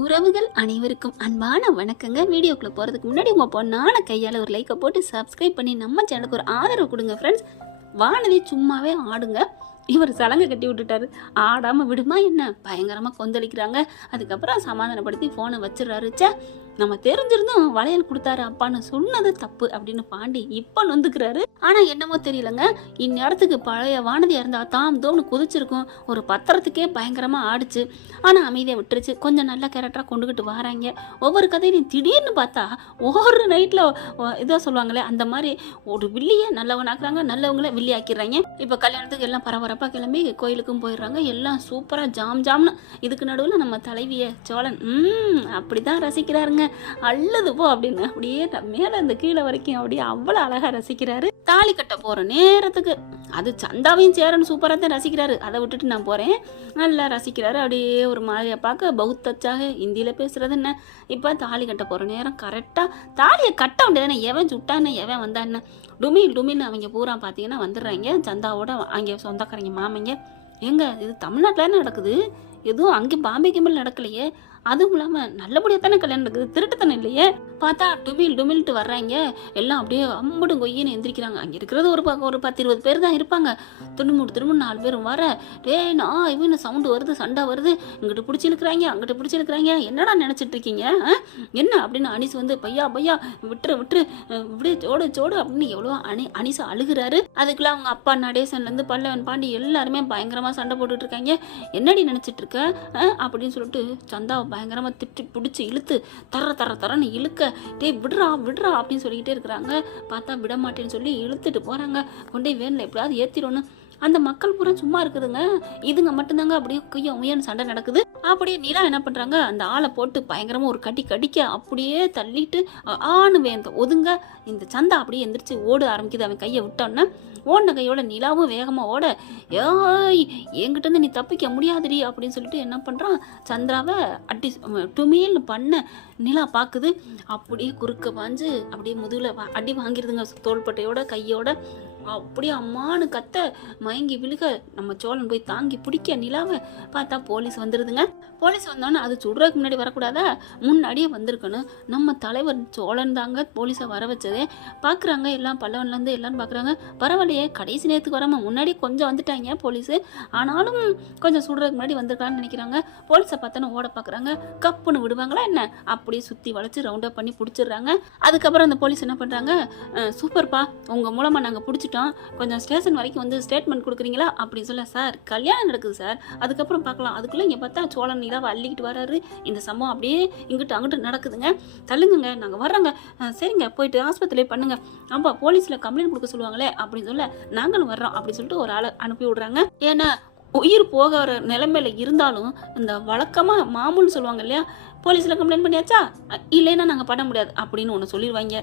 உறவுகள் அனைவருக்கும் அன்பான வணக்கங்க. வீடியோக்குள்ள போகிறதுக்கு முன்னாடி உங்கள் பொண்ணான கையால் ஒரு லைக்கை போட்டு சப்ஸ்கிரைப் பண்ணி நம்ம சேனலுக்கு ஒரு ஆதரவு கொடுங்க ஃப்ரெண்ட்ஸ். வானதி சும்மாவே ஆடுங்க, இவர் சலங்கை கட்டி விட்டுட்டாரு. ஆடாமல் விடுமா என்ன, பயங்கரமாக கொந்தளிக்கிறாங்க. அதுக்கப்புறம் சமாதானப்படுத்தி ஃபோனை வச்சிடறாரு. நம்ம தெரிஞ்சிருந்தும் வளையல் கொடுத்தாரு அப்பான்னு சொன்னது தப்பு அப்படின்னு பாண்டி இப்போ நொந்துக்கிறாரு. ஆனால் என்னமோ தெரியலங்க, இந்நேரத்துக்கு பழைய வானதி இருந்தா தாம் தோம்னு குதிச்சிருக்கும். ஒரு பத்திரத்துக்கே பயங்கரமாக ஆடிச்சு. ஆனால் அமைதியாக விட்டுருச்சு. கொஞ்சம் நல்ல கேரக்டராக கொண்டுகிட்டு வராங்க. ஒவ்வொரு கதையிலையும் திடீர்னு பார்த்தா ஒவ்வொரு நைட்டில் இதோ சொல்லுவாங்களே அந்த மாதிரி ஒரு வில்லியை நல்லவனாக்குறாங்க, நல்லவங்கள வில்லி ஆக்கிடுறாங்க. இப்போ கல்யாணத்துக்கு எல்லாம் பரபரப்பாக கிளம்பி கோயிலுக்கும் போயிடுறாங்க. எல்லாம் சூப்பராக ஜாம் ஜாம்னு. இதுக்கு நடுவில் நம்ம தலைவியை சோழன் அப்படி தான் ரசிக்கிறாருங்க. அல்லது போ அப்படின்னு அப்படியே மேல இந்த கீழே வரைக்கும் அப்படியே அவ்வளவு அழகா ரசிக்கிறாரு. தாலி கட்ட போற நேரத்துக்கு அது சந்தாவையும் சேரன் சூப்பரா தான் ரசிக்கிறாரு. அதை விட்டுட்டு நான் போறேன் நல்லா ரசிக்கிறாரு. அப்படியே ஒரு மாதிரியா பார்க்க பௌத்தச்சாக ஹிந்தியில பேசுறது என்ன. இப்ப தாலி கட்ட போற நேரம் கரெக்டா தாலியை கட்ட வேண்டியதானே, எவன் சுட்டான்னு எவன் வந்தான்னு டுமில் டுமில்னு அவங்க பூரா பாத்தீங்கன்னா வந்துடுறாங்க. சந்தாவோட அங்கே சொந்தக்காரங்க மாமைங்க. எங்க இது தமிழ்நாட்டில் நடக்குது, எதுவும் அங்கே பாம்பே கிம்பல் நடக்கலையே. அதுவும் இல்லாமல் நல்லபடியாக தானே கல்யாணம் நடக்குது, திருட்டுத்தானே இல்லையே. பார்த்தா டுமில் டுமில்ட்டு வர்றாங்க. எல்லாம் அப்படியே அம்படும் கொய்யின்னு எந்திரிக்கிறாங்க. அங்கே இருக்கிறது ஒரு 10-20 பேர் தான் இருப்பாங்க. திரும்ப 4 பேரும் வர நான் இவனு சவுண்டு வருது, சண்டை வருது. இங்கிட்டு பிடிச்சி இழுக்கிறாங்க, அங்கிட்ட பிடிச்சி இழுக்கிறாங்க. என்னடா நினச்சிட்டு இருக்கீங்க என்ன அப்படின்னு அனிஸ் வந்து பையா விட்டுரு இப்படியே சோடு அப்படின்னு எவ்வளோ அனிஸ் அழுகிறாரு. அதுக்குள்ள அவங்க அப்பா நடேசன்லேருந்து பல்லவன் பாண்டி எல்லாருமே பயங்கரமாக சண்டை போட்டுட்டு இருக்காங்க. என்னடி நினச்சிட்டு இருக்க அப்படின்னு சொல்லிட்டு சந்தாவை பயங்கரமாக திட்டி பிடிச்சி இழுத்து தரன்னு இழுக்க விடுறா அப்படின்னு சொல்லிக்கிட்டே இருக்கிறாங்க. பார்த்தா விட மாட்டேன்னு சொல்லி இழுத்துட்டு போகிறாங்க. கொண்டே வேனில் எப்படியாவது ஏற்றிடணும். அந்த மக்கள் பூரா சும்மா இருக்குதுங்க, இதுங்க மட்டும்தாங்க அப்படியே கையை உயர்னு சண்டை நடக்குது. அப்படியே நிலா என்ன பண்ணுறாங்க, அந்த ஆளை போட்டு பயங்கரமாக ஒரு கடிக்க அப்படியே தள்ளிட்டு ஒதுங்க. இந்த சந்தா அப்படியே எந்திரிச்சு ஓட ஆரம்பிக்குது. அவன் கையை விட்டோன்னா ஓடின கையோட நிலாவும் வேகமாக ஓட, ஏய் என்கிட்ட நீ தப்பிக்க முடியாதுடி அப்படின்னு சொல்லிட்டு என்ன பண்ணுறான், சந்திராவை டுமில்னு பண்ண நிலா பார்க்குது. அப்படியே குறுக்க பாஞ்சு அப்படியே முதுகில் அடி வாங்கிருதுங்க. தோள்பட்டையோட கையோட அப்படியே அம்மானு கத்த மயங்கி விழுக. நம்ம சோழன் போய் தாங்கி பிடிக்க நிலாவை. பார்த்தா போலீஸ் வந்துடுதுங்க. போலீஸ் வந்தோன்னே அது சுடுறதுக்கு முன்னாடி வரக்கூடாதா, முன்னாடியே வந்திருக்கணும். நம்ம தலைவர் சோழன் தாங்க போலீஸை வர வச்சதே. பார்க்குறாங்க எல்லாம், பல்லவன்லேருந்து எல்லாரும் பார்க்குறாங்க. பரவாயில்லையே, கடைசி நேரத்துக்கு வராமல் முன்னாடி கொஞ்சம் வந்துட்டாங்க போலீஸு. ஆனாலும் கொஞ்சம் சுடுறதுக்கு முன்னாடி வந்திருக்கான்னு நினைக்கிறாங்க. போலீஸை பார்த்தோன்னு ஓட பார்க்குறாங்க. கப்புன்னு விடுவாங்களா என்ன, அப்படியே சுற்றி வளைச்சி ரவுண்டப் பண்ணி பிடிச்சிடுறாங்க. அதுக்கப்புறம் அந்த போலீஸ் என்ன பண்ணுறாங்க, சூப்பர்ப்பா உங்கள் மூலமாக நாங்கள் பிடிச்சிட்டோம், கொஞ்சம் ஸ்டேஷன் வரைக்கும் வந்து ஸ்டேட்மெண்ட் கொடுக்குறீங்களா அப்படின்னு சொல்ல. சார் கல்யாணம் நடக்குது சார், அதுக்கப்புறம் பார்க்கலாம். அதுக்குள்ளே இங்கே பார்த்தா சோழன் நிலாவை அள்ளிக்கிட்டு வராரு. இந்த சம்பவம் அப்படியே இங்கிட்டு அங்கிட்டு நடக்குதுங்க. தள்ளுங்க நாங்கள் வர்றோங்க. சரிங்க போயிட்டு ஆஸ்பத்திரியிலே பண்ணுங்க. ஆமாம் போலீஸில் கம்ப்ளைண்ட் கொடுக்க சொல்லுவாங்களே அப்படின்னு சொல்ல, நாங்களும் வர்றோம் அப்படின்னு சொல்லிட்டு ஒரு ஆளை அனுப்பி விடுறாங்க. ஏன்னா உயிர் போகிற நிலைமையில இருந்தாலும் இந்த வழக்கமாக மாமூல்னு சொல்லுவாங்க இல்லையா, போலீஸில் கம்ப்ளைண்ட் பண்ணியாச்சா இல்லைன்னா நாங்கள் பண்ண முடியாது அப்படின்னு ஒன்று சொல்லிடுவாங்க.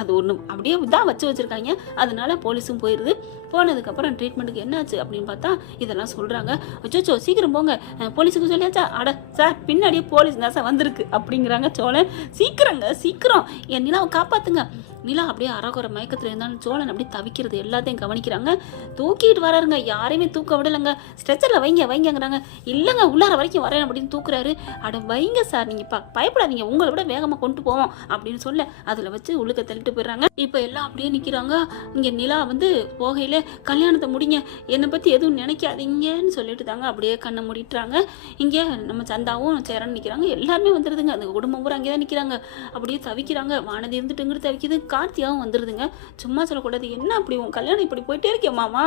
அது ஒன்று அப்படியே தான் வச்சுருக்காங்க. அதனால போலீஸும் போயிடுது. போனதுக்கப்புறம் ட்ரீட்மெண்ட்டுக்கு என்னாச்சு அப்படின்னு பார்த்தா இதெல்லாம் சொல்கிறாங்க. அச்சோ சீக்கிரம் போங்க, போலீஸுக்கு சொல்லியாச்சா, அட சார் பின்னாடியே போலீஸ் தான் சார் வந்திருக்கு அப்படிங்கிறாங்க சோழன். சீக்கிரம் என் நிலாவை காப்பாற்றுங்க. நிலா அப்படியே அறகுற மயக்கத்தில் இருந்தாலும் சோழன் அப்படியே தவிக்கிறது எல்லாத்தையும் கவனிக்கிறாங்க. தூக்கிட்டு வராருங்க, யாரையுமே தூக்க விடலைங்க. ஸ்ட்ரெச்சரில் வைங்கிறாங்க. இல்லைங்க உள்ளார வரைக்கும் வரேன் அப்படின்னு தூக்குறாரு. அட வைங்க சார், நீங்கள் பயப்படாதீங்க, உங்களை விட வேகமாக கொண்டு போவோம் அப்படின்னு சொல்ல அதில் வச்சு உள்ளுக்க தள்ளிட்டு போயிடுறாங்க. இப்போ எல்லாம் அப்படியே நிற்கிறாங்க. இங்கே நிலா வந்து போகையில கல்யாணத்தை முடிங்க, என்னை பற்றி எதுவும் நினைக்காதீங்கன்னு சொல்லிட்டு தாங்க அப்படியே கண்ணை மூடிட்டுறாங்க. இங்கே நம்ம சந்தாவும் சேரன் நிற்கிறாங்க. எல்லாருமே வந்துடுதுங்க. அந்த குடும்பம் பூரா அங்கே தான் நிற்கிறாங்க. அப்படியே தவிக்கிறாங்க. வானதி இருந்துட்டு இங்கிட்டு தவிக்குது. கார்த்தியாவும் வந்துடுதுங்க. சும்மா சொல்லக்கூடாது, என்ன அப்படி உன் கல்யாணம் இப்படி போயிட்டே இருக்கே மாமா,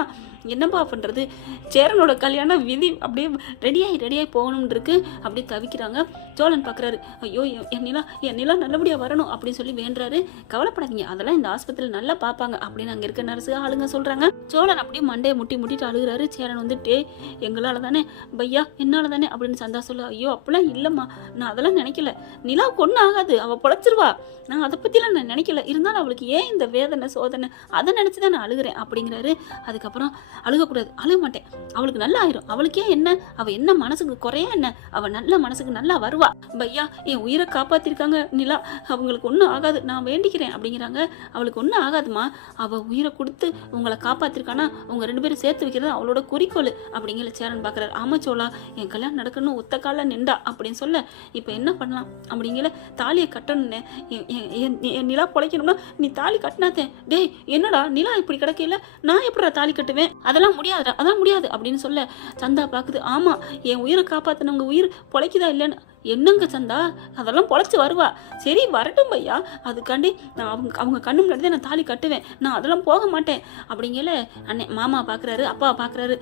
என்னப்பா பண்ணுறது, சேரனோட கல்யாணம் விதி அப்படியே ரெடியாகி போகணும்னு இருக்கு. அப்படியே தவிக்கிறாங்க. சோழன் பார்க்குறாரு, ஐயோ என் நிலா நல்லபடியாக வரணும் அப்படின்னு சொல்லி வேண்டுறாரு. கவலைப்படாதீங்க, அதெல்லாம் இந்த ஆஸ்பத்திரியில் நல்லா பார்ப்பாங்க அப்படின்னு அங்கே இருக்க நர்ஸு ஆளுங்க சொல்கிறாங்க. சோழன் அப்படியே மண்டையை முட்டிட்டு அழுகிறாரு. சேரன் வந்துட்டு எங்களால் தானே பையா, என்னால் தானே அப்படின்னு சந்தா சொல்ல, ஐயோ அப்படிலாம் இல்லைம்மா, நான் அதெல்லாம் நினைக்கல, நிலா ஒன்றும் ஆகாது, அவள் பொழைச்சிருவா, நான் அதை பற்றிலாம் நான் நினைக்கல, இருந்தாலும் இருந்தாலும் அவளுக்கு ஏன் இந்த வேதனை சோதனை அதை நினச்சி தான் நான் அழுகிறேன் அப்படிங்கிறாரு. அதுக்கப்புறம் அழுகக்கூடாது, அழுக மாட்டேன், அவளுக்கு நல்லா ஆயிரும், அவளுக்கே என்ன, அவள் என்ன மனசுக்கு குறையா என்ன, அவள் நல்ல மனசுக்கு நல்லா வருவா. பையா என் உயிரை காப்பாற்றிருக்காங்க நிலா, அவங்களுக்கு ஒன்றும் ஆகாது, நான் வேண்டிக்கிறேன் அப்படிங்கிறாங்க. அவளுக்கு ஒன்றும் ஆகாதுமா, அவள் உயிரை கொடுத்து உங்களை காப்பாற்றிருக்கானா உங்கள் 2 பேரும் சேர்த்து வைக்கிறது அவளோட குறிக்கோள் அப்படிங்கிற சேரன் பார்க்குறாரு. ஆமா சோழா, என் கல்யாணம் நடக்கணும் ஒத்த காலில் நின்றா அப்படின்னு சொல்ல இப்போ என்ன பண்ணலாம் அப்படிங்கிற தாலியை கட்டணுன்னு என் நிலா பொழைக்கணும்னா நீ தாலி கட்டினாத்தேன். டேய் என்னடா நிலா இப்படி கிடக்கையில நான் எப்படா தாலி கட்டுவேன், அதெல்லாம் முடியாதுடா, அதெல்லாம் முடியாது அப்படின்னு சொல்ல சந்தா பார்க்குது. ஆமா என் உயிரை காப்பாற்றினவங்க உயிர் பொழைக்குதா இல்லைன்னு. என்னங்க சந்தா, அதெல்லாம் பொழைச்சி வருவா, சரி வரட்டும் பையா, அதுக்காண்டி நான் அவங்க கண்ணு முன்னாடி நான் தாலி கட்டுவேன், நான் அதெல்லாம் போக மாட்டேன் அப்படிங்கல. அண்ணன் மாமா பார்க்குறாரு, அப்பா பார்க்குறாரு.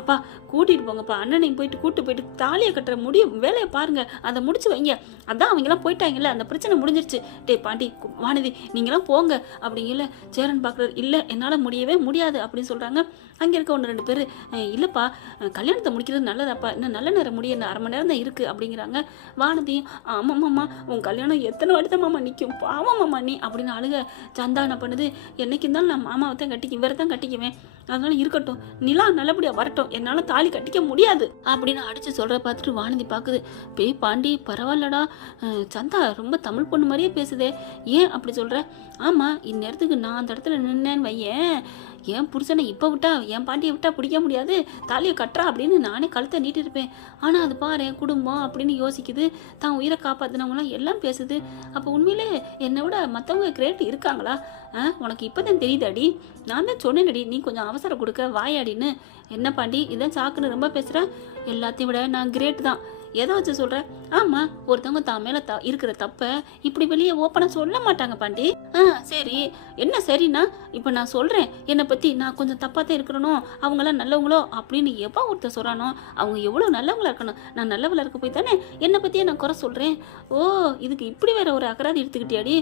அப்பா கூட்டிகிட்டு போங்கப்பா, அண்ணனையும் கூட்டு போயிட்டு தாலியை கட்டுற முடியும் வேலையை பாருங்க, அதை முடிச்சு வைங்க, அதான் அவங்கெல்லாம் போயிட்டாங்கல்ல, அந்த பிரச்சனை முடிஞ்சிருச்சு. டே பாண்டி வானதி நீங்களாம் போங்க அப்படிங்கல. சேரன் பார்க்குறாரு, இல்லை என்னால் முடியவே முடியாது அப்படின்னு சொல்கிறாங்க. அங்கே இருக்க 1-2 பேர், இல்லைப்பா கல்யாணத்தை முடிக்கிறது நல்லதாப்பா, இன்னும் நல்ல நேரம் முடிய இன்னும் 1/2 மணி நேரம் தான் இருக்குது அப்படிங்கிறாங்க. வானதியும் ஆமாம்மாம்மா உன் கல்யாணம் எத்தனை வாட்டி தான் மாமா நிற்கும், பாவம்மாம்மா நீ அப்படின்னு அழுக. சந்தா என்ன பண்ணுது, என்னைக்கு இருந்தாலும் நான் மாமாவை தான் இவரை தான் கட்டிக்குவேன், அதனால இருக்கட்டும், நிலா நல்லபடியாக வரட்டும், என்னால் தாலி கட்டிக்க முடியாது அப்படின்னு அடித்து சொல்கிற பார்த்துட்டு வானதி பார்க்குது. பேய் பாண்டி பரவாயில்லடா, சந்தா ரொம்ப தமிழ் பொண்ணு மாதிரியே பேசுதே, ஏன் அப்படி சொல்கிற? ஆமாம் இந்நேரத்துக்கு நான் அந்த இடத்துல நின்னேன்னு வையேன், என் புருஷனை இப்போ விட்டா என் பாண்டியை விட்டா பிடிக்க முடியாது, தாலியை கட்டுறா அப்படின்னு நானே கழுத்தை நீட்டிருப்பேன். ஆனால் அது பாரு என் குடும்பம் அப்படின்னு யோசிக்குது, தான் உயிரை காப்பாற்றினவங்களாம் எல்லாம் பேசுது. அப்போ உண்மையிலே என்னை விட மற்றவங்க கிரேட் இருக்காங்களா? உனக்கு இப்போ தான் தெரியுதாடி, நான் தான் சொன்னேன்டி நீ கொஞ்சம் அவசரம் கொடுக்க வாயாடின்னு. என்ன பாண்டி இதான் சாக்குன்னு ரொம்ப பேசுகிறேன், எல்லாத்தையும் விட நான் கிரேட் தான். எதை வச்சு சொல்கிறேன்? ஆமாம் ஒருத்தவங்க தான் மேலே இருக்கிற தப்பை இப்படி வெளியே ஓப்பனாக சொல்ல மாட்டாங்க பாண்டி. சரி என்ன சரிண்ணா, இப்போ நான் சொல்கிறேன் என்னை பற்றி நான் கொஞ்சம் தப்பாக தான் இருக்கிறனோ, அவங்களாம் நல்லவங்களோ அப்படின்னு எப்போ ஒருத்தர் சொல்கிறானோ அவங்க எவ்வளோ நல்லவங்களா இருக்கணும், நான் நல்லவங்களா இருக்க போய் தானே என்னை பற்றியே நான் குறை சொல்கிறேன். ஓ இதுக்கு இப்படி வேற ஒரு அக்கறாதி எடுத்துக்கிட்டியாடி,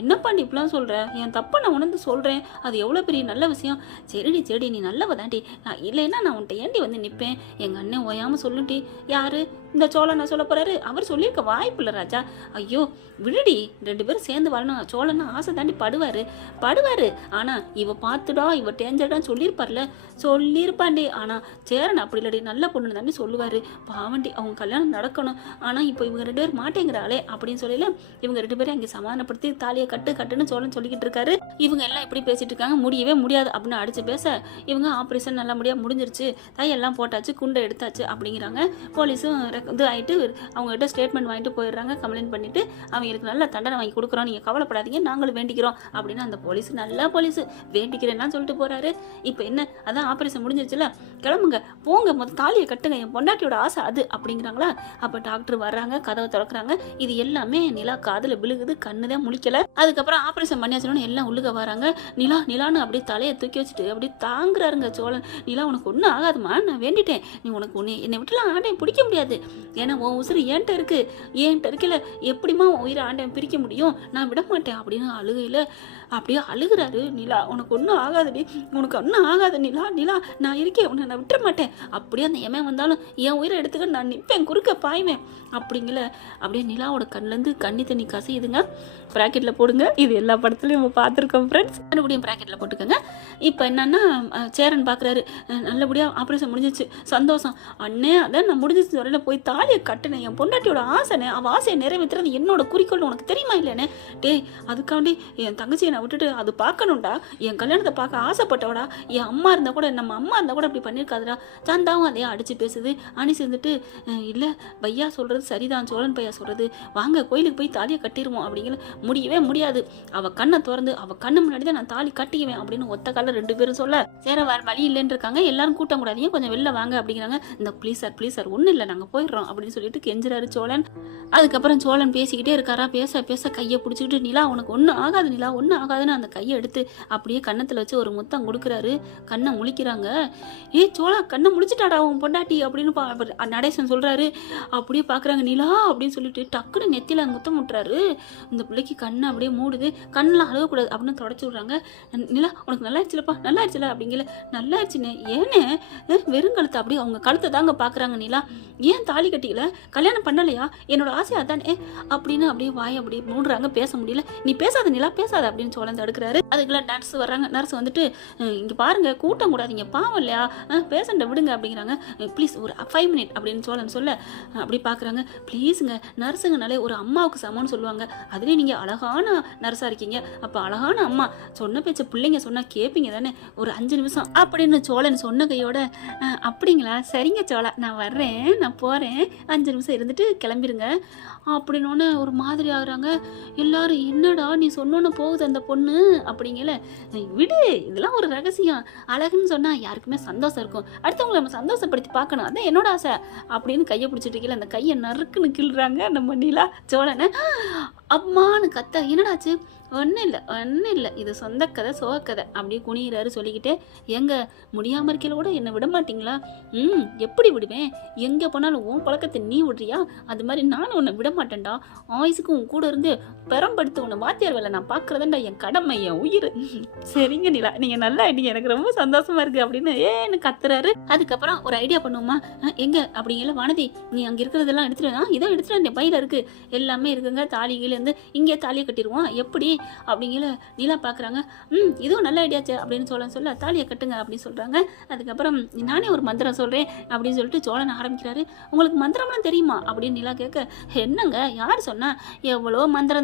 என்ன பாண்டி இப்படிலாம் சொல்கிற, என் தப்பை நான் உணர்ந்து சொல்கிறேன், அது எவ்வளோ பெரிய நல்ல விஷயம். சரிடி நீ நல்லவ தாண்டி, நான் இல்லைன்னா நான் உன்ட்ட ஏண்டி வந்து நிற்பேன், எங்கள் அண்ணன் ஓயாமல் சொல்லுட்டி. யாரு இந்த சோழனை சொல்ல போறாரு, அவர் சொல்லியிருக்க வாய்ப்பு இல்லை ராஜா. ஐயோ விடுடி, 2 பேரும் சேர்ந்து வரணும், சோழனை ஆசை தாண்டி படுவாரு. ஆனா இவ பார்த்துடா இவ டேஞ்சர்டான்னு சொல்லியிருப்பாண்டி. ஆனா சேரன் அப்படி இல்லடி, நல்ல பொண்ணு தாண்டி சொல்லுவாரு, பாவண்டி அவங்க கல்யாணம் நடக்கணும். ஆனா இப்போ இவங்க 2 பேரும் மாட்டேங்கிறாளே அப்படின்னு சொல்லல, இவங்க 2 பேரும் அங்கே சமாதானப்படுத்தி தாலியை கட்டுன்னு சோழன் சொல்லிக்கிட்டு இருக்காரு. இவங்க எல்லாம் எப்படி பேசிட்டு இருக்காங்க, முடியவே முடியாது அப்படின்னு அடிச்சு பேச, இவங்க ஆப்ரேஷன் நல்ல முடிஞ்சிருச்சு, தையெல்லாம் போட்டாச்சு, குண்டை எடுத்தாச்சு அப்படிங்கிறாங்க. போலீஸும் இது ஆகிட்டு அவங்ககிட்ட ஸ்டேட்மெண்ட் வாங்கிட்டு போயிடுறாங்க. கம்ப்ளைண்ட் பண்ணிட்டு அவங்களுக்கு நல்ல தண்டனை வாங்கி கொடுக்குறோம், நீங்கள் கவலைப்படாதீங்க நாங்களும் வேண்டிக்கிறோம் அப்படின்னு அந்த போலீஸ் நல்ல போலீஸ் வேண்டிக்கிறேன்னா சொல்லிட்டு போறாரு. இப்போ என்ன, அதான் ஆப்ரேஷன் முடிஞ்சிருச்சுல, கிளம்புங்க போங்க, முதல் தாலியை கட்டுங்க, என் பொண்டாட்டியோட ஆசை அது அப்படிங்கிறாங்களா. அப்போ டாக்டர் வர்றாங்க, கதவை திறக்கிறாங்க. இது எல்லாமே நிலா காதில் விழுகுது, கண்ணு தான் முழிக்கல. அதுக்கப்புறம் ஆப்ரேஷன் பண்ணியாச்சுன்னு எல்லாம் உள்ளுக வராங்க. நிலான்னு அப்படியே தலையை தூக்கி வச்சுட்டு அப்படியே தாங்குறாருங்க சோழன். நிலா உனக்கு ஒன்றும் ஆகாதுமா, நான் வேண்டிட்டேன், நீ உனக்கு ஒன்று என்னை விட்டுலாம் ஆண்டையும் பிடிக்க முடியாது, ஏன்னா உன் உசுறு ஏன்ட்ட இருக்கல, எப்படிமா உன் உயிரை ஆண்டையும் பிரிக்க முடியும், நான் விட மாட்டேன் அப்படின்னு அழுகையில் அப்படியே அழுகிறாரு. நிலா உனக்கு ஒன்றும் ஆகாதுடி, உனக்கு ஒன்றும் ஆகாது நிலா நான் இருக்கேன், உன்னை நான் விட்டுற மாட்டேன், அப்படியே அந்த எமன் வந்தாலும் என் உயிரை எடுத்துக்க நான் நிற்பேன், குறுக்க பாய்வேன் அப்படிங்கல. அப்படியே நிலாவோட கண்ணிலேருந்து கண்ணி தண்ணி கசையுதுங்க. ப்ராக்கெட்டில் போடுங்க, இது எல்லா படத்துலையும் நம்ம பார்த்துருக்கோம் ஃப்ரெண்ட்ஸ், மறுபடியும் ப்ராக்கெட்டில் போட்டுக்கோங்க. இப்போ என்னன்னா சேரன் பார்க்குறாரு, நல்லபடியாக ஆப்ரேஷன் முடிஞ்சிச்சு, சந்தோஷம் அண்ணே, அதான் நான் முடிஞ்சிச்சு வரையில் போய் தாலியை கட்டினேன், என் பொண்டாட்டியோட ஆசைனே, அவள் ஆசையை நிறைவேற்றுறது என்னோட குறிக்கோள், உனக்கு தெரியுமா இல்லைண்ணே? டேய் அதுக்காண்டி என் தங்கச்சியை நான் விட்டுட்டு அது பார்க்கணும்டா, என் கல்யாணத்தை பார்க்க ஆசைப்பட்டவடா, என் அம்மா இருந்தால் கூட நம்ம அம்மா இருந்தால் கூட அப்படி பண்ணியிருக்காதுடா. சந்தாவும் அதே அடித்து பேசுது. அணி சேர்ந்துட்டு இல்லை பையா சொல்கிறது சரிதான், சோழன் பையா சொல்கிறது, வாங்க கோயிலுக்கு போய் தாலியை கட்டிடுவோம் அப்படிங்கிற. முடியவே முடியாது, அவள் கண்ணை திறந்து அவள் கண்ணு முன்னாடி தான் நான் தாலி கட்டிக்குவேன் அப்படின்னு ஒத்த காலில் 2 பேரும் சொல்ல, சேர வேறு வழி இல்லைன்னு இருக்காங்க. எல்லாரும் கூட்டம் கூடாதீங்க, கொஞ்சம் வெளில வாங்க அப்படிங்கிறாங்க. இந்த ப்ளீஸ் சார் ஒன்றும் இல்லை நாங்கள் போயிடுறோம் அப்படின்னு சொல்லிட்டு கெஞ்சுறாரு சோழன். அதுக்கப்புறம் சோழன் பேசிக்கிட்டே இருக்காரா, பேச கையை பிடிச்சிக்கிட்டு, நிலா உனக்கு ஒன்றும் ஆகாது, நிலா ஒன்றும் ஆகாதுன்னு அந்த கையை எடுத்து அப்படியே கன்னத்தில் வச்சு ஒரு முத்தம் கொடுக்குறாரு. கண்ணை முழிக்கிறாங்க. சோழா கண்ணை முழிச்சிட்டாடா உன் பொண்டாட்டி அப்படின்னு நடேசன் சொல்கிறாரு. அப்படியே பார்க்குறாங்க. நிலா அப்படின்னு சொல்லிட்டு டக்குன்னு நெத்தியில் முத்தம் முட்டுறாரு. இந்த பிள்ளைக்கு கண்ணை அப்படியே மூடுது. கண்ணெலாம் அழுகக்கூடாது அப்படின்னு தொடச்சி விட்றாங்க. நிலா உனக்கு நல்லா ஆயிடுச்சுலப்பா, நல்லா ஆயிடுச்சுல அப்படிங்கல. நல்லா ஆயிடுச்சுன்னு ஏன்னு வெறுங்கழுத்தை அப்படியே அவங்க கழுத்தை தாங்க பார்க்குறாங்க. நிலா ஏன் தாலி கட்டிக்கல, கல்யாணம் பண்ணலையா, என்னோட ஆசை அதானே அப்படின்னு அப்படியே வாய் அப்படியே மூடுறாங்க. பேச முடியல. நீ பேசாத நிலா பேசாத அப்படின்னு சோழன் தடுக்கிறாரு. அதுக்குள்ள நர்ஸ் வர்றாங்க. நர்ஸ் வந்துட்டு இங்கே பாருங்க, கூட்டம் கூடாதீங்க, பாவம் இல்லையா, பேஷண்ட்டை விடுங்க அப்படிங்கிறாங்க. ப்ளீஸ் ஒரு 5 மினிட் அப்படின்னு சோழன் சொல்ல அப்படி பார்க்குறாங்க. ப்ளீஸுங்க, நர்ஸுங்கனாலே ஒரு அம்மாவுக்கு சமம்னு சொல்லுவாங்க. அதுலேயும் நீங்கள் அழகான நர்ஸாக இருக்கீங்க, அப்போ அழகான அம்மா, சொன்ன பேச்ச பிள்ளைங்க சொன்னால் கேட்பீங்க தானே, ஒரு 5 நிமிஷம் அப்படின்னு சோழன் சொன்ன கையோட அப்படிங்களா, சரிங்க சோழா, நான் வர்றேன், நான் போகிறேன், 5 நிமிஷம் இருந்துட்டு கிளம்பிடுங்க அப்படின்னோடனே ஒரு மாதிரி ஆகுறாங்க எல்லாரும். என்னடா நீ சொன்னோன்னு போகுது அந்த பொண்ணு அப்படிங்கல. விடு, இதெல்லாம் ஒரு ரகசியம், அழகுன்னு சொன்னால் யாருக்குமே சந்தோஷம் இருக்கும், அடுத்தவங்களை நம்ம சந்தோஷப்படுத்தி பார்க்கணும், அதான் என்னோட ஆசை அப்படின்னு கையை பிடிச்சிட்டு இருக்கல. அந்த கையை நறுக்குன்னு கிள்றாங்க நம்ம நிலா. சோழனை அம்மானு கத்த. என்னடாச்சு? ஒன்றும் இல்லை, இது சொந்த கதை, சோகக்கதை அப்படியே குனிகிறாரு சொல்லிக்கிட்டே. எங்க முடியாமல் இருக்கையில் கூட என்னை விட மாட்டிங்களா? எப்படி விடுவேன்? எங்கே போனாலும் உன் பழக்கத்தை நீ விடுறியா? அது மாதிரி நானும் உன்னை விட மாட்டேன்டா. ஆயுசுக்கும் உன் கூட இருந்து பெரம்படுத்து உன்னை வாத்தியார் வேலை நான் பார்க்குறதாண்டா என் கடமை, என் உயிர். சரிங்க நிலா, நீங்கள் நல்லா ஆயிட்டீங்க, எனக்கு ரொம்ப சந்தோஷமா இருக்குது அப்படின்னு ஏன்னு கத்துறாரு. அதுக்கப்புறம் ஒரு ஐடியா பண்ணுவோமா, எங்க அப்படிங்கல. வானதி, நீ அங்கே இருக்கிறதெல்லாம் எடுத்துட்டு இதோ எடுத்துட்டு என் பையில இருக்குது, எல்லாமே இருக்குங்க, தாலிகிலேருந்து இங்கே தாலியை கட்டிடுவோம் எப்படி அப்படிங்கிற. நிலா பார்க்குறாங்க. இதுவும் நல்ல ஐடியாச்சு அப்படின்னு சொல்ல தாலியை கட்டுங்க அப்படின்னு சொல்கிறாங்க. அதுக்கப்புறம் நானே ஒரு மந்திரம் சொல்கிறேன் அப்படின்னு சொல்லிட்டு சோழன் ஆரம்பிக்கிறாரு. உங்களுக்கு மந்திரம்லாம் தெரியுமா அப்படின்னு நிலா கேட்க, என்னங்க யார் சொன்னா, எவ்வளோ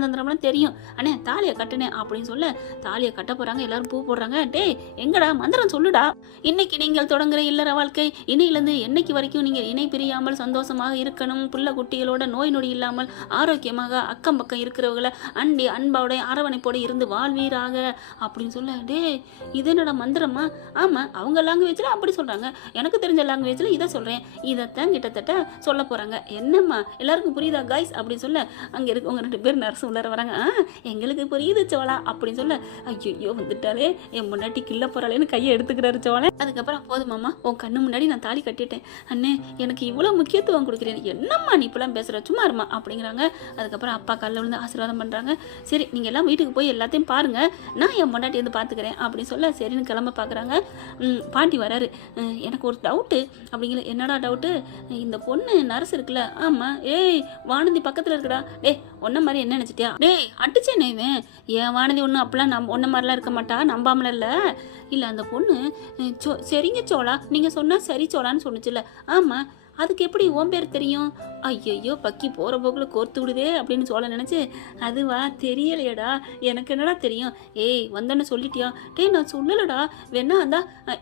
தந்திரம்லாம் தெரியும், அண்ணே தாலியை கட்டுனேன் அப்படின்னு சொல்ல தாலியை கட்ட போகிறாங்க. எல்லாரும் பூ போடுறாங்க. டேய் எங்கடா மந்திரம் சொல்லுடா. இன்னைக்கு நீங்கள் தொடங்குற இல்லற வாழ்க்கை, இன்னையிலேருந்து என்னைக்கு வரைக்கும் நீங்கள் இணை பிரியாமல் சந்தோஷமாக இருக்கணும், புள்ள குட்டிகளோட நோய் நொடி இல்லாமல் ஆரோக்கியமாக அக்கம் பக்கம் இருக்கிறவங்களை அண்டி அன்போட அரவணைப்போடு இருந்து வாழ்வீராக அப்படின்னு சொல்ல. டே இது என்னோட மந்திரமா? ஆமாம், அவங்க லாங்குவேஜில் அப்படி சொல்கிறாங்க, எனக்கு தெரிஞ்ச லாங்குவேஜில் இதை சொல்கிறேன், இதைத்தான் கிட்டத்தட்ட சொல்ல போகிறாங்க. என்னம்மா எல்லாருக்கும் புரியுதா கைஸ் அப்படின்னு சொல்ல அங்கே இருக்கவங்க 2 பேர் நர்ஸ் உள்ளார வராங்க. எங்களுக்கு புரியுது சோழா அப்படின்னு சொல்ல, ஐயோ வந்துட்டாலே என் முன்னாடி கிள்ள போகிறாளேன்னு கையை எடுத்துக்கிறாரு சோழன். அதுக்கப்புறம் போதுமாம்மா, உன் கண்ணு முன்னாடி நான் தாலி கட்டிட்டேன் அண்ணே, எனக்கு இவ்வளோ முக்கியத்துவம் கொடுக்குறேன், என்னம்மா நீ இப்பெல்லாம் பேசுகிற, சும்மா இருமா அப்படிங்கிறாங்க. அதுக்கப்புறம் அப்பா காலில் விழுந்து ஆசீர்வாதம் பண்ணுறாங்க. சரி நீங்கள் எல்லாம் வீட்டுக்கு போய் எல்லாத்தையும் பாருங்க, நான் என் பொண்டாட்டி வந்து பார்த்துக்கிறேன் அப்படின்னு சொல்ல சரின்னு கிளம்ப பார்க்குறாங்க. பாண்டி வராரு. எனக்கு ஒரு டவுட்டு அப்படிங்கிற. என்னடா டவுட்டு? இந்த பொண்ணு நர்ஸ் இருக்குல்ல, ஆமாம், ஏய் வானதி பக்கத்தில் இருக்குடா. டேய் ஒன்ன மாதிரி என்ன நினச்சிட்டியா? டேய் அடிச்சே நெய்வேன், ஏன் வானதி ஒன்றும் அப்பெல்லாம் ஒன்ன மாதிரிலாம் இருக்க மாட்டா, நம்பாமல இல்லை அந்த பொண்ணு சரிங்க சோழா, நீங்கள் சொன்னால் சரி சோழான்னு சொன்னிச்சுல்ல. ஆமாம், அதுக்கு எப்படி உன் பேர் தெரியும்? ஐயோ பக்கி போகிற போக்கில் கோர்த்து விடுதே அப்படின்னு சோழ நினச்சி, அதுவா தெரியலையடா, எனக்கு என்னடா தெரியும், ஏய் வந்தோன்னு சொல்லிட்டியா? டேய் நான் சொல்லலடா, வேணா அந்தா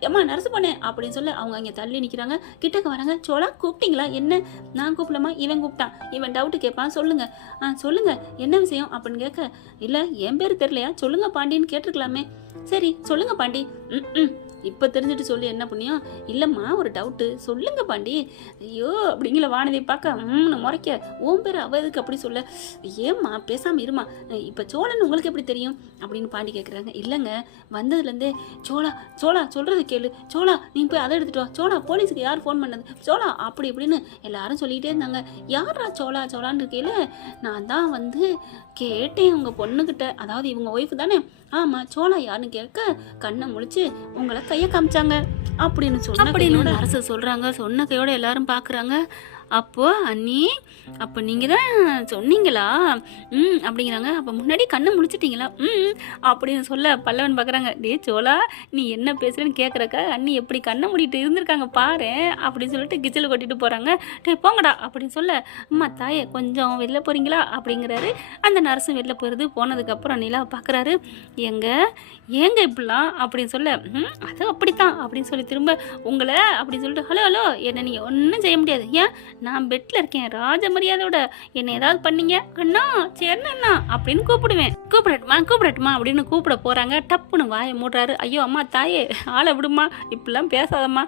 ஏம்மா நர்ஸ் பண்ணேன் அப்படின்னு சொல்ல அவங்க அங்கே தள்ளி நிற்கிறாங்க. கிட்டக்க வராங்க. சோழா கூப்பிட்டீங்களா? என்ன நான் கூப்பிடலாமா, இவன் கூப்பிட்டான், இவன் டவுட்டு கேட்பான், சொல்லுங்க சொல்லுங்க என்ன விஷயம் அப்படின்னு கேட்க, இல்லை என் பேர் தெரியலையா, சொல்லுங்க பாண்டின்னு கேட்டிருக்கலாமே. சரி சொல்லுங்க பாண்டி. இப்போ தெரிஞ்சுட்டு சொல்லி என்ன புண்ணியம்? இல்லைம்மா ஒரு டவுட்டு, சொல்லுங்க பாண்டி. ஐயோ அப்படிங்கிற வானதியை பார்க்க முறைக்க, ஓம் பேர் அவதுக்கு அப்படி சொல்ல, ஏம்மா பேசாமல் இருமா, இப்போ சோழன் உங்களுக்கு எப்படி தெரியும் அப்படின்னு பாண்டி கேட்குறாங்க. இல்லைங்க வந்ததுலேருந்தே சோழா சோழா சொல்கிறது கேளு, சோழா நீ போய் அதை எடுத்துட்டு வா, சோழா போலீஸுக்கு யார் ஃபோன் பண்ணது, சோழா அப்படி இப்படின்னு எல்லாரும் சொல்லிகிட்டே இருந்தாங்க. யாரா சோழா சோழான்னு இருக்கையில நான் தான் வந்து கேட்டேன் உங்கள் பொண்ணுக்கிட்ட, அதாவது இவங்க ஒய்ஃபு தானே, ஆமாம் சோழா யாருன்னு கேட்க கண்ணை முழிச்சு உங்களை கையை காமிச்சாங்க அப்படின்னு சொன்ன அப்படின்னு அரசு சொல்கிறாங்க. சொன்ன கையோட எல்லாரும் பார்க்குறாங்க. அப்போ அண்ணி, அப்போ நீங்கள் தான் சொன்னீங்களா அப்படிங்கிறாங்க. அப்போ முன்னாடி கண்ணை முடிச்சிட்டிங்களா அப்படின்னு சொல்ல பல்லவன் பார்க்குறாங்க. டே சோழா நீ என்ன பேசுகிறேன்னு கேட்குறக்கா அண்ணி எப்படி கண்ணை மூடிட்டு இருந்திருக்காங்க பாரு அப்படின்னு சொல்லிட்டு கிச்சல் கொட்டிட்டு போகிறாங்க. டே போங்கடா அப்படின்னு சொல்ல, அம்மா தாயே கொஞ்சம் வெளில போகிறீங்களா அப்படிங்கிறாரு. அந்த நர்ஸும் வெளில போகிறது. போனதுக்கப்புறம் நிலாவை பார்க்குறாரு. ஏங்க இப்படிலாம் அப்படின்னு சொல்ல, அது அப்படித்தான் அப்படின்னு சொல்லி திரும்ப உங்களை அப்படின்னு சொல்லிட்டு, ஹலோ ஹலோ என்னை நீங்கள் ஒன்றும் செய்ய முடியாது, ஏன் நான் பெட்டில் இருக்கேன், ராஜ மரியாதையோட என்னை ஏதாவது பண்ணீங்க அண்ணா சரி அண்ணா அப்படின்னு கூப்பிடட்டுமா அப்படின்னு கூப்பிட போகிறாங்க. டப்புன்னு வாயை மூடுறாரு. ஐயோ அம்மா தாயே ஆளை விடுமா, இப்படிலாம் பேசாதம்மா,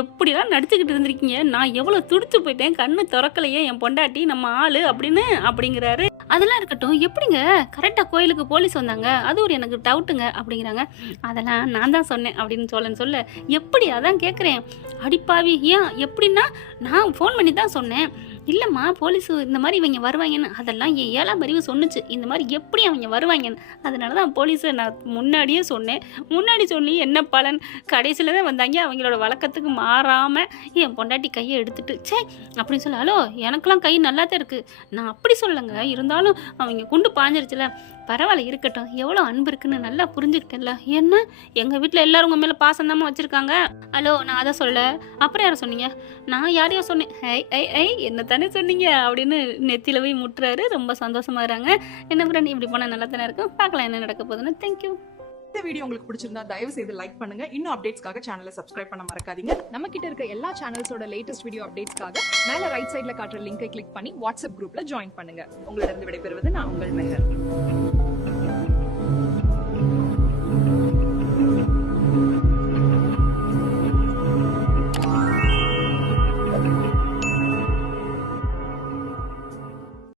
எப்படிலாம் நடிச்சுக்கிட்டு இருந்திருக்கீங்க, நான் எவ்வளோ துடிச்சு போயிட்டேன், கண்ணு திறக்கலையே என் பொண்டாட்டி நம்ம ஆளு அப்படிங்கிறாரு. அதெல்லாம் இருக்கட்டும், எப்படிங்க கரெக்டாக கோயிலுக்கு போலீஸ் வந்தாங்க, அது ஒரு எனக்கு டவுட்டுங்க அப்படிங்கிறாங்க. அதெல்லாம் நான் தான் சொன்னேன் அப்படின்னு சொல்ல, எப்படி அதான் கேட்குறேன், அடிப்பாவி ஏன் எப்படின்னா நான் ஃபோன் பண்ணி தான் சொன்னேன், இல்லைம்மா போலீஸு இந்த மாதிரி இவங்க வருவாங்கன்னு அதெல்லாம் என் 7ஆம் அறிவு சொன்னுச்சு, இந்த மாதிரி எப்படி அவங்க வருவாங்கன்னு. அதனால தான் போலீஸை நான் முன்னாடியே சொன்னேன். முன்னாடி சொல்லி என்ன பலன், கடைசியில் தான் வந்தாங்க. அவங்களோட வழக்கத்துக்கு மாறாமல் என் பொண்டாட்டி கையை எடுத்துட்டு சே அப்படின்னு சொல்ல, ஹலோ எனக்கெல்லாம் கை நல்லா தான் இருக்குது, நான் அப்படி சொல்லலைங்க, இருந்தாலும் அவங்க குண்டு பாஞ்சிருச்சுல, பரவாயில்ல இருக்கட்டும், எவ்வளோ அன்பு இருக்குன்னு நல்லா புரிஞ்சுக்கிட்டேன்ல. என்ன எங்கள் வீட்டில் எல்லோரும் உங்கள் மேலே பாசம் தான் வச்சுருக்காங்க. ஹலோ நான் அதை சொல்ல, அப்புறம் யாரை சொன்னீங்க? நான் யாரையோ சொன்னேன். என்ன தானே சொன்னீங்க அப்படின்னு நெத்தியில் போய் முட்டுறாரு. ரொம்ப சந்தோஷமாகறாங்க. என்ன ஃப்ரெண்ட் இப்படி போனால் நல்லா தானே இருக்கும். பார்க்கலாம் என்ன நடக்க போகுதுன்னு. தேங்க்யூ. இந்த வீடியோ உங்களுக்கு பிடிச்சிருந்தா தயவு செய்து லைக் பண்ணுங்க. இன்னும் அப்டேட்ஸ்க்காக சேனலை சப்ஸ்கிரைப் பண்ண மறக்காதீங்க. நம்ம கிட்ட இருக்க எல்லா சேனல்ஸோட லேட்டஸ்ட் வீடியோ அப்டேட்ஸ்க்காக மேல ரைட் சைடுல காட்டுற லிங்கை கிளிக் பண்ணி வாட்ஸ்அப் குரூப்ல ஜாயின் பண்ணுங்க. உங்களிடம் விடைபெறுவது நான் உங்கள் மெஹர்.